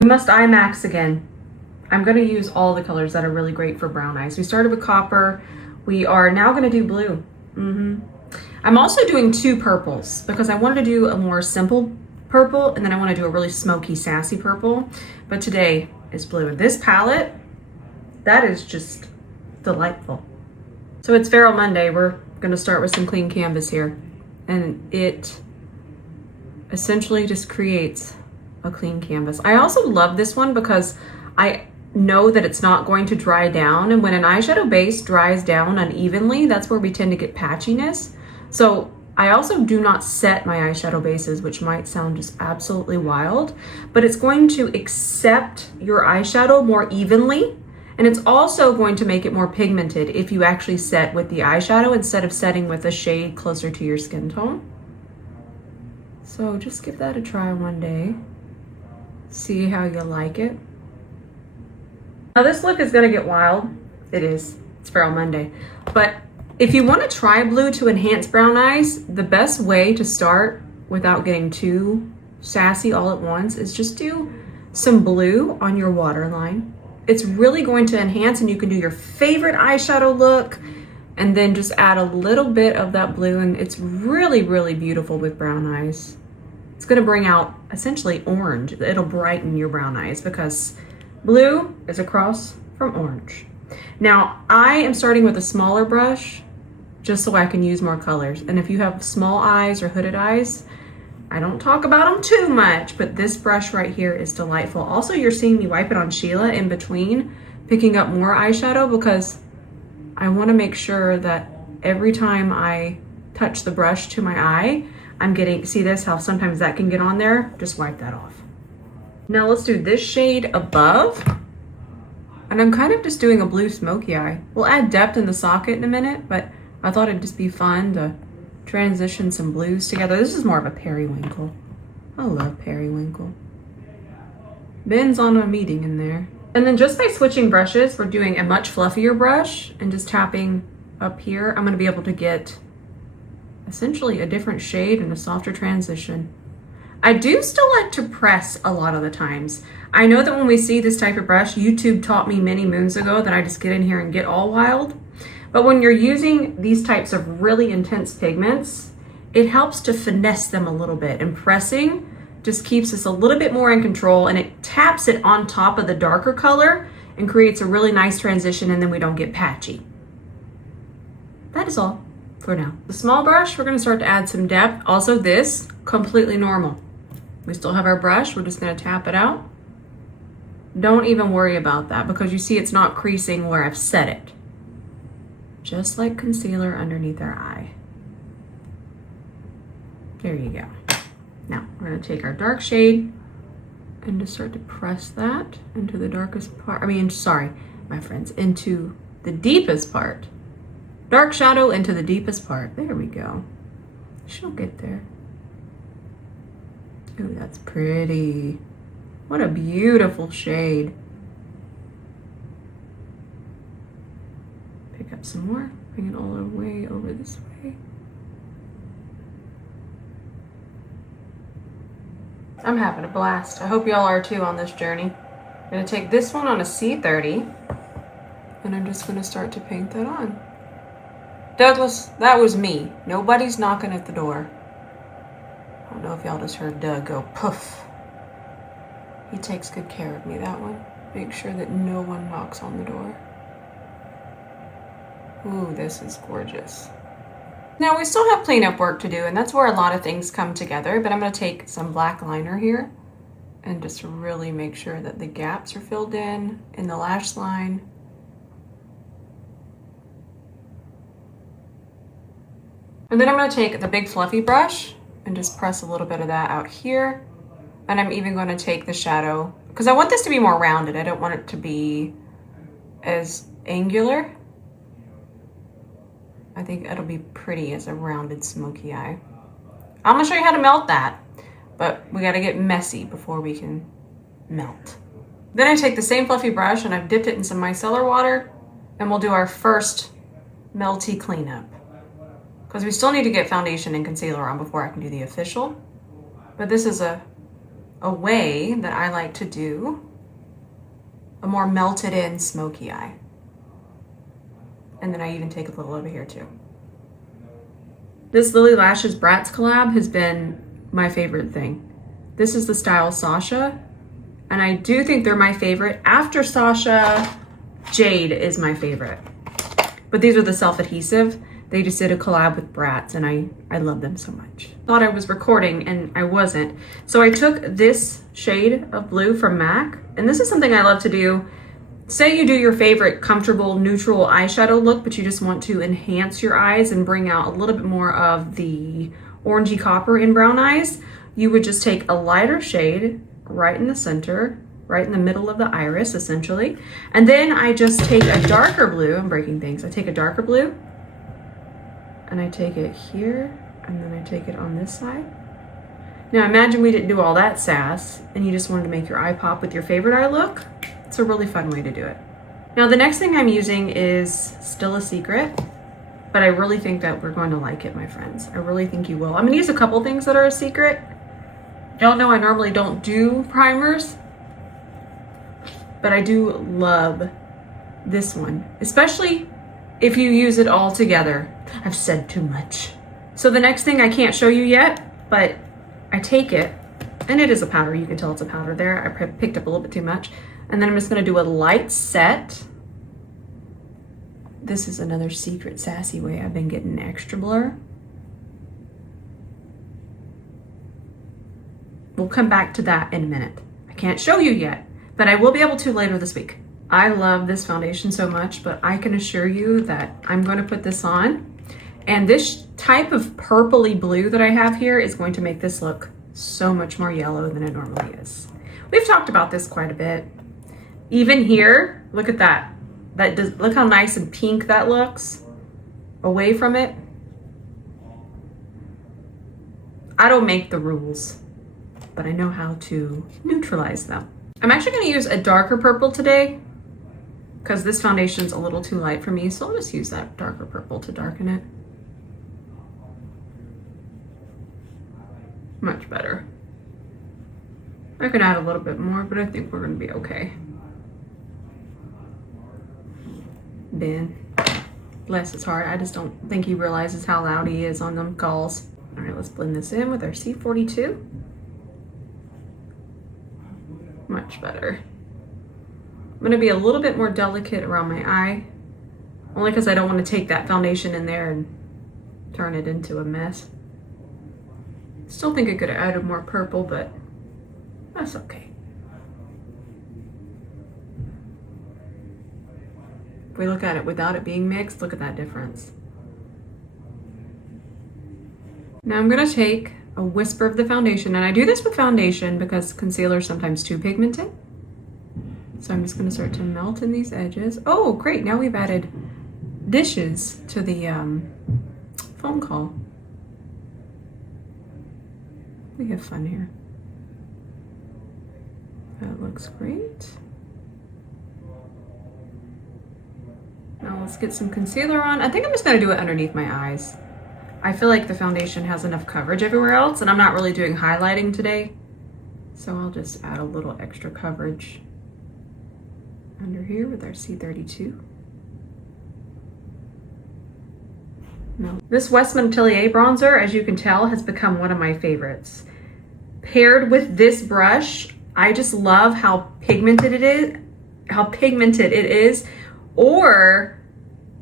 We must IMAX again. I'm going to use all the colors that are really great for brown eyes. We started with copper. We are now going to do blue. I'm also doing 2 purples because I wanted to do a more simple purple and then I want to do a really smoky, sassy purple. But today is blue. This palette, that is just delightful. So it's Feral Monday. We're going to start with some clean canvas here. And it essentially just creates a clean canvas. I also love this one because I know that it's not going to dry down, and when an eyeshadow base dries down unevenly, that's where we tend to get patchiness. So I also do not set my eyeshadow bases, which might sound just absolutely wild, but it's going to accept your eyeshadow more evenly, and it's also going to make it more pigmented if you actually set with the eyeshadow instead of setting with a shade closer to your skin tone. So just give that a try one day. See how you like it. Now this look is gonna get wild. It is, it's Feral Monday. But if you wanna try blue to enhance brown eyes, the best way to start without getting too sassy all at once is just do some blue on your waterline. It's really going to enhance, and you can do your favorite eyeshadow look and then just add a little bit of that blue, and it's really, really beautiful with brown eyes. It's gonna bring out essentially orange. It'll brighten your brown eyes because blue is across from orange. Now, I am starting with a smaller brush just so I can use more colors. And if you have small eyes or hooded eyes, I don't talk about them too much, but this brush right here is delightful. Also, you're seeing me wipe it on Sheila in between, picking up more eyeshadow because I wanna make sure that every time I touch the brush to my eye, I'm getting, see this, how sometimes that can get on there? Just wipe that off. Now let's do this shade above. And I'm kind of just doing a blue smoky eye. We'll add depth in the socket in a minute, but I thought it'd just be fun to transition some blues together. This is more of a periwinkle. I love periwinkle. Ben's on a meeting in there. And then just by switching brushes, we're doing a much fluffier brush and just tapping up here, I'm gonna be able to get essentially a different shade and a softer transition. I do still like to press a lot of the times. I know that when we see this type of brush, YouTube taught me many moons ago that I just get in here and get all wild. But when you're using these types of really intense pigments, it helps to finesse them a little bit, and pressing just keeps us a little bit more in control, and it taps it on top of the darker color and creates a really nice transition, and then we don't get patchy. That is all for now. The small brush, we're gonna start to add some depth. Also this, completely normal. We still have our brush, we're just gonna tap it out. Don't even worry about that because you see it's not creasing where I've set it. Just like concealer underneath our eye. There you go. Now we're gonna take our dark shade and just start to press that into the darkest part. Sorry, my friends, into the deepest part. Dark shadow into the deepest part. There we go. She'll get there. Ooh, that's pretty. What a beautiful shade. Pick up some more. Bring it all the way over this way. I'm having a blast. I hope y'all are too on this journey. I'm gonna take this one on a C30 and I'm just gonna start to paint that on. That was me. Nobody's knocking at the door. I don't know if y'all just heard Doug go poof. He takes good care of me, that one. Make sure that no one knocks on the door. Ooh, this is gorgeous. Now we still have cleanup work to do, and that's where a lot of things come together, but I'm gonna take some black liner here and just really make sure that the gaps are filled in the lash line. And then I'm gonna take the big fluffy brush and just press a little bit of that out here. And I'm even gonna take the shadow, because I want this to be more rounded. I don't want it to be as angular. I think it'll be pretty as a rounded smoky eye. I'm gonna show you how to melt that, but we gotta get messy before we can melt. Then I take the same fluffy brush and I've dipped it in some micellar water, and we'll do our first melty cleanup. Because we still need to get foundation and concealer on before I can do the official. But this is a a way that I like to do a more melted in smoky eye. And then I even take a little over here too. This Lily Lashes Bratz collab has been my favorite thing. This is the style Sasha, and I do think they're my favorite. After Sasha, Jade is my favorite. But these are the self-adhesive. They just did a collab with Bratz, and I love them so much. Thought I was recording, and I wasn't. So I took this shade of blue from MAC, and this is something I love to do. Say you do your favorite comfortable neutral eyeshadow look, but you just want to enhance your eyes and bring out a little bit more of the orangey copper in brown eyes. You would just take a lighter shade right in the center, right in the middle of the iris, essentially. And then I just take a darker blue. I'm breaking things. I take a darker blue, and I take it here, and then I take it on this side. Now imagine we didn't do all that sass, and you just wanted to make your eye pop with your favorite eye look. It's a really fun way to do it. Now the next thing I'm using is still a secret, but I really think that we're going to like it, my friends. I really think you will. I'm gonna use a couple things that are a secret. Y'all know I normally don't do primers, but I do love this one, especially if you use it all together. I've said too much. So the next thing I can't show you yet, but I take it, and it is a powder. You can tell it's a powder there. I picked up a little bit too much. And then I'm just gonna do a light set. This is another secret sassy way I've been getting extra blur. We'll come back to that in a minute. I can't show you yet, but I will be able to later this week. I love this foundation so much, but I can assure you that I'm going to put this on. And this type of purpley blue that I have here is going to make this look so much more yellow than it normally is. We've talked about this quite a bit. Even here, look at that. Look how nice and pink that looks away from it. I don't make the rules, but I know how to neutralize them. I'm actually gonna use a darker purple today because this foundation's a little too light for me, so I'll just use that darker purple to darken it. Much better. I could add a little bit more, but I think we're gonna be okay. Ben, bless his heart. I just don't think he realizes how loud he is on them calls. All right, let's blend this in with our C42. Much better. I'm gonna be a little bit more delicate around my eye, only because I don't want to take that foundation in there and turn it into a mess. Still think I could have added more purple, but that's okay. If we look at it without it being mixed, look at that difference. Now I'm gonna take a whisper of the foundation, and I do this with foundation because concealer is sometimes too pigmented. So I'm just gonna start to melt in these edges. Oh, great, now we've added dishes to the phone call. We have fun here. That looks great. Now let's get some concealer on. I think I'm just gonna do it underneath my eyes. I feel like the foundation has enough coverage everywhere else, and I'm not really doing highlighting today. So I'll just add a little extra coverage under here with our C32. No. This Westman Atelier bronzer, as you can tell, has become one of my favorites. Paired with this brush, I just love how pigmented it is, or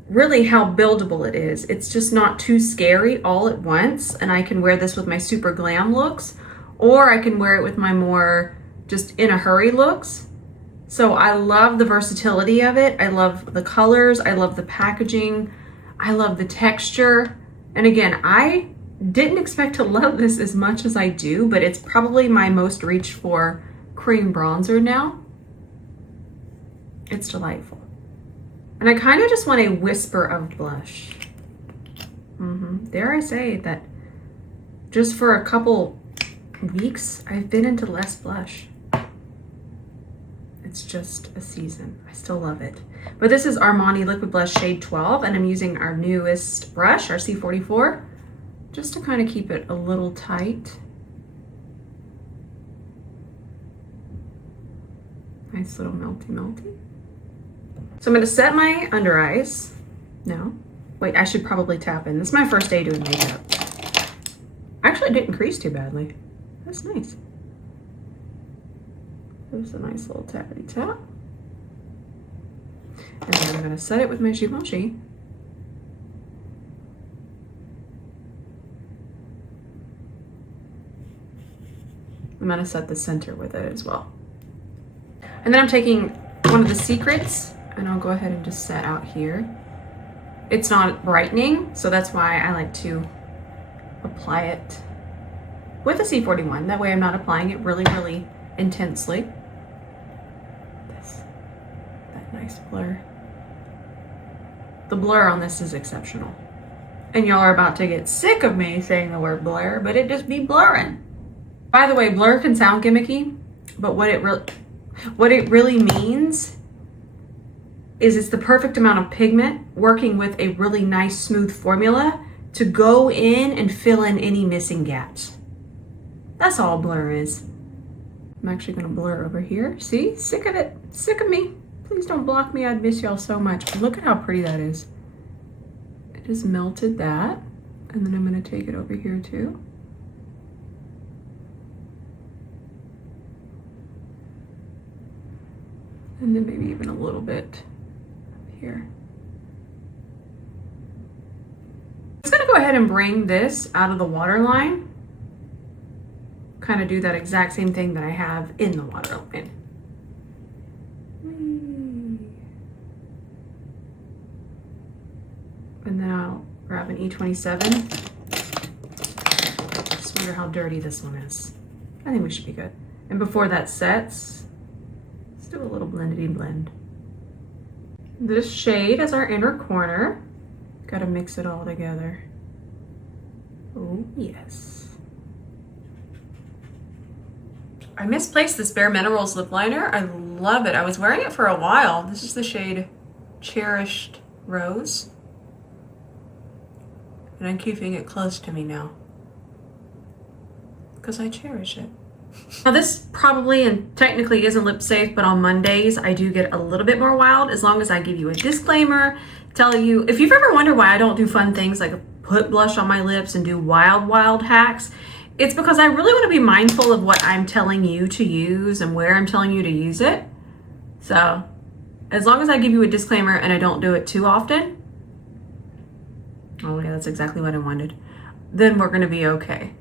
really how buildable it is. It's just not too scary all at once, and I can wear this with my super glam looks, or I can wear it with my more just in a hurry looks. So I love the versatility of it. I love the colors, I love the packaging, I love the texture. And again, I didn't expect to love this as much as I do, but it's probably my most reached for cream bronzer now. It's delightful. And I kind of just want a whisper of blush. Dare I say that just for a couple weeks, I've been into less blush. It's just a season. I still love it. But this is Armani Liquid Blush Shade 12, and I'm using our newest brush, our C44, just to kind of keep it a little tight. Nice little melty. So I'm gonna set my under eyes now. Wait, I should probably tap in. This is my first day doing makeup. Actually, it didn't crease too badly. That's nice. There's a nice little tappity tap. And then I'm gonna set it with my 𝐄𝐲𝐞. I'm gonna set the center with it as well. And then I'm taking one of the secrets and I'll go ahead and just set out here. It's not brightening, so that's why I like to apply it with a C41. That way I'm not applying it really intensely. That nice blur. The blur on this is exceptional. And y'all are about to get sick of me saying the word blur, but it just be blurring. By the way, blur can sound gimmicky, but what it really means is it's the perfect amount of pigment working with a really nice smooth formula to go in and fill in any missing gaps. That's all blur is. I'm actually gonna blur over here. See, sick of it, sick of me. Please don't block me, I'd miss y'all so much. But look at how pretty that is. I just melted that, and then I'm gonna take it over here too. And then maybe even a little bit here. I'm just gonna go ahead and bring this out of the waterline. Kind of do that exact same thing that I have in the waterline. And then I'll grab an E27. Just wonder how dirty this one is. I think we should be good. And before that sets, let's do a little blendedy blend. This shade is our inner corner. Gotta mix it all together. Oh, yes. I misplaced this Bare Minerals lip liner. I love it. I was wearing it for a while. This is the shade Cherished Rose. And I'm keeping it close to me now because I cherish it. Now this probably and technically isn't lip safe, but on Mondays I do get a little bit more wild as long as I give you a disclaimer, tell you, if you've ever wondered why I don't do fun things like put blush on my lips and do wild hacks, it's because I really want to be mindful of what I'm telling you to use and where I'm telling you to use it. So as long as I give you a disclaimer and I don't do it too often, oh yeah, that's exactly what I wanted, then we're gonna be okay.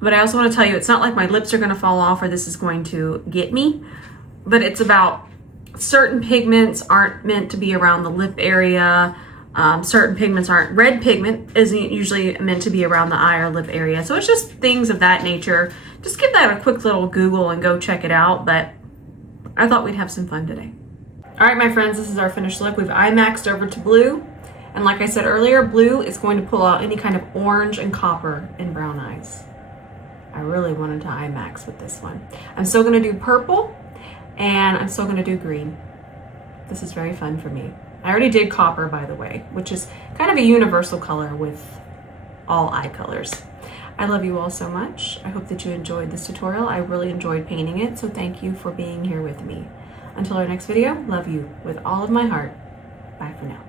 But I also want to tell you, it's not like my lips are going to fall off or this is going to get me, but it's about certain pigments aren't meant to be around the lip area. Certain pigments aren't. Red pigment isn't usually meant to be around the eye or lip area. So it's just things of that nature. Just give that a quick little Google and go check it out. But I thought we'd have some fun today. All right, my friends, this is our finished look. We've eye maxed over to blue. And like I said earlier, blue is going to pull out any kind of orange and copper in brown eyes. I really wanted to eye max with this one. I'm still gonna do purple and I'm still gonna do green. This is very fun for me. I already did copper, by the way, which is kind of a universal color with all eye colors. I love you all so much. I hope that you enjoyed this tutorial. I really enjoyed painting it, so thank you for being here with me. Until our next video, love you with all of my heart. Bye for now.